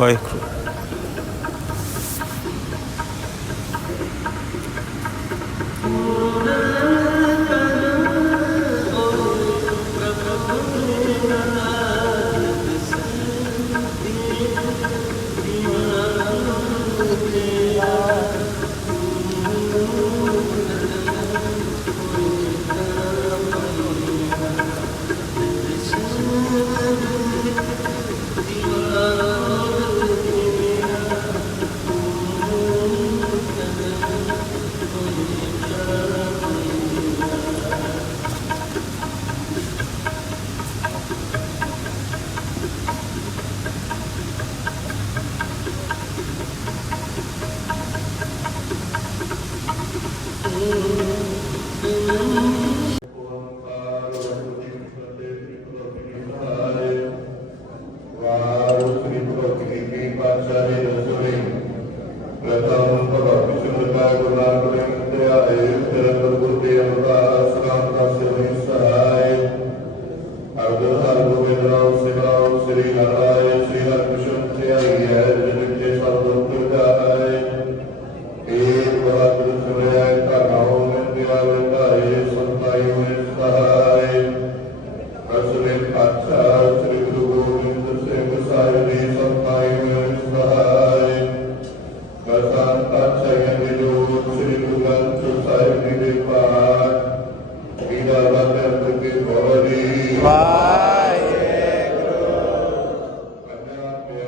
Ой,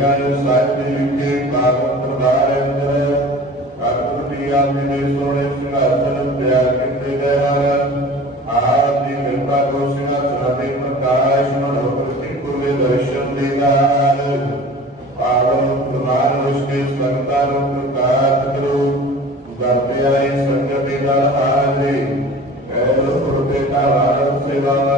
ਗੁਰਦੁਆਰੇ ਸਾਹਿਬ ਦੇ ਵਿਖੇ ਕਾਰਨ ਪ੍ਰਦਾਰ ਅੰਦਰ। ਕਰਤਪਤੀ ਆਦਿ ਦੇ ਸੋਹਣੇ ਸਿੰਘਾਸਨ ਤਿਆਰ ਕੀਤੇ ਗਏ ਹਨ। ਆਪ ਦੀ ਕਿਰਪਾ ਕੋ ਸਿੰਘਾਸਨ ਦੇ ਪ੍ਰਕਾਸ਼ ਮਨ ਹੋਕਤੀ ਕੁਲੇ ਦਰਸ਼ਨ ਦੇਦਾ ਪਾਵਨ ਪ੍ਰਮਾਨ ਉਸਕੇ ਸੰਤਾਂ ਨੂੰ ਪ੍ਰਕਾਸ਼ ਕਰੋ। ਕਰਦੇ ਆਏ ਸੰਗਤ ਦੇ ਨਾਲ ਆਜੇ ਕਹਿ ਲੋ ਪ੍ਰਭੇ ਦਾ ਵਾਰਨ ਸੇਵਾ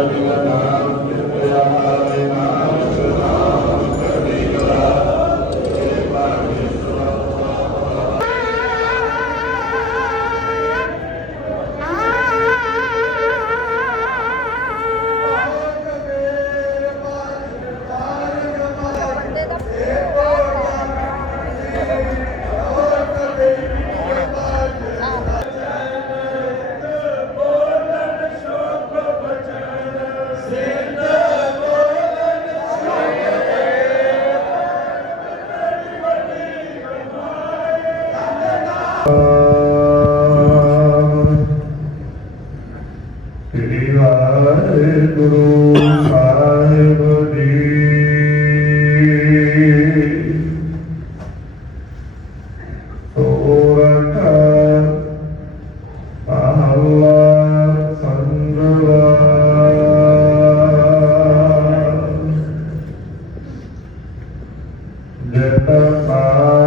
Amen. Yata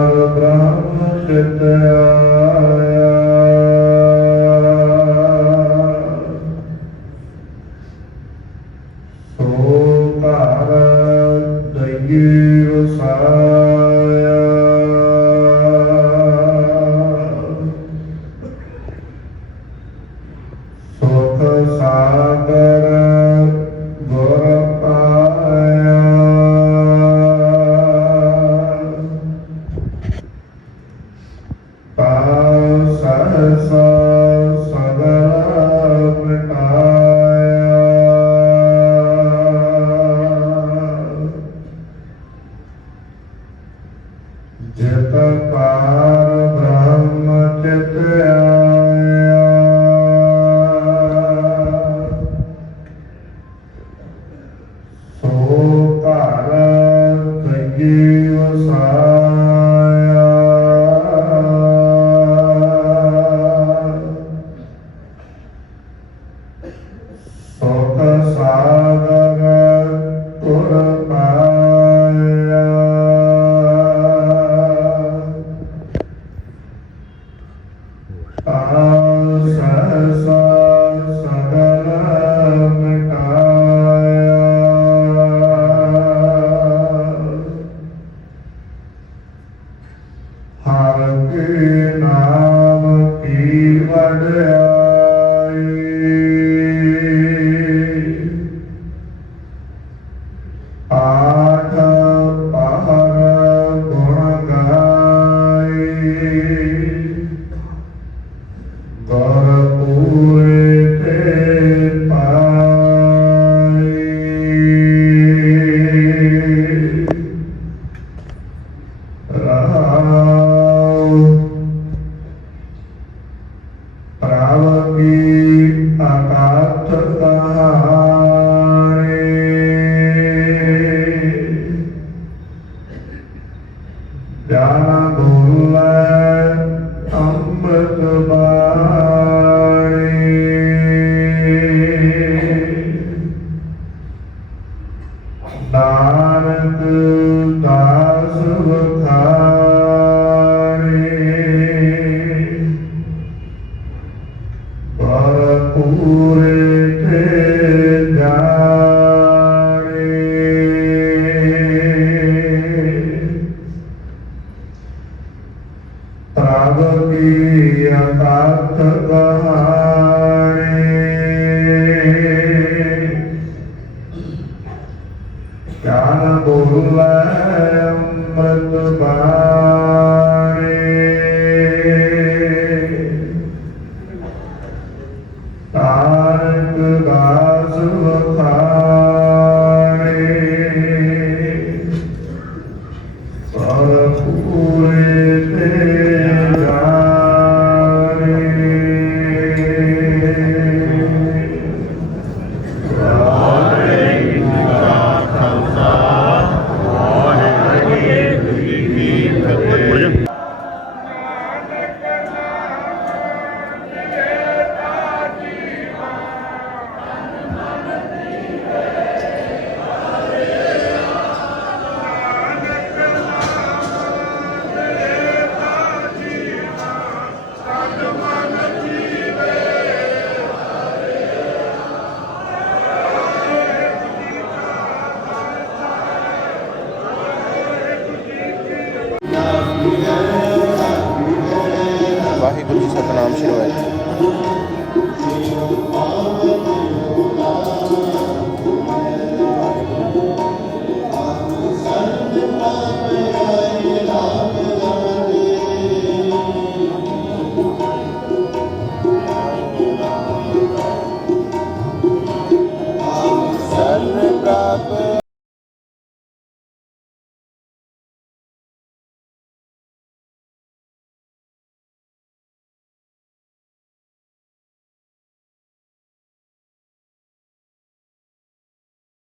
ਗਿਆਨ